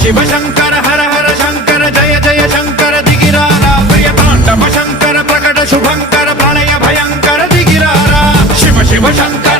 शिव शंकर हर हर शंकर जय जय शंकर दिगिरारा प्रिय तांडव शंकर प्रकट शुभंकर प्रलय भयंकर दिगिरारा शिव शिव शंकर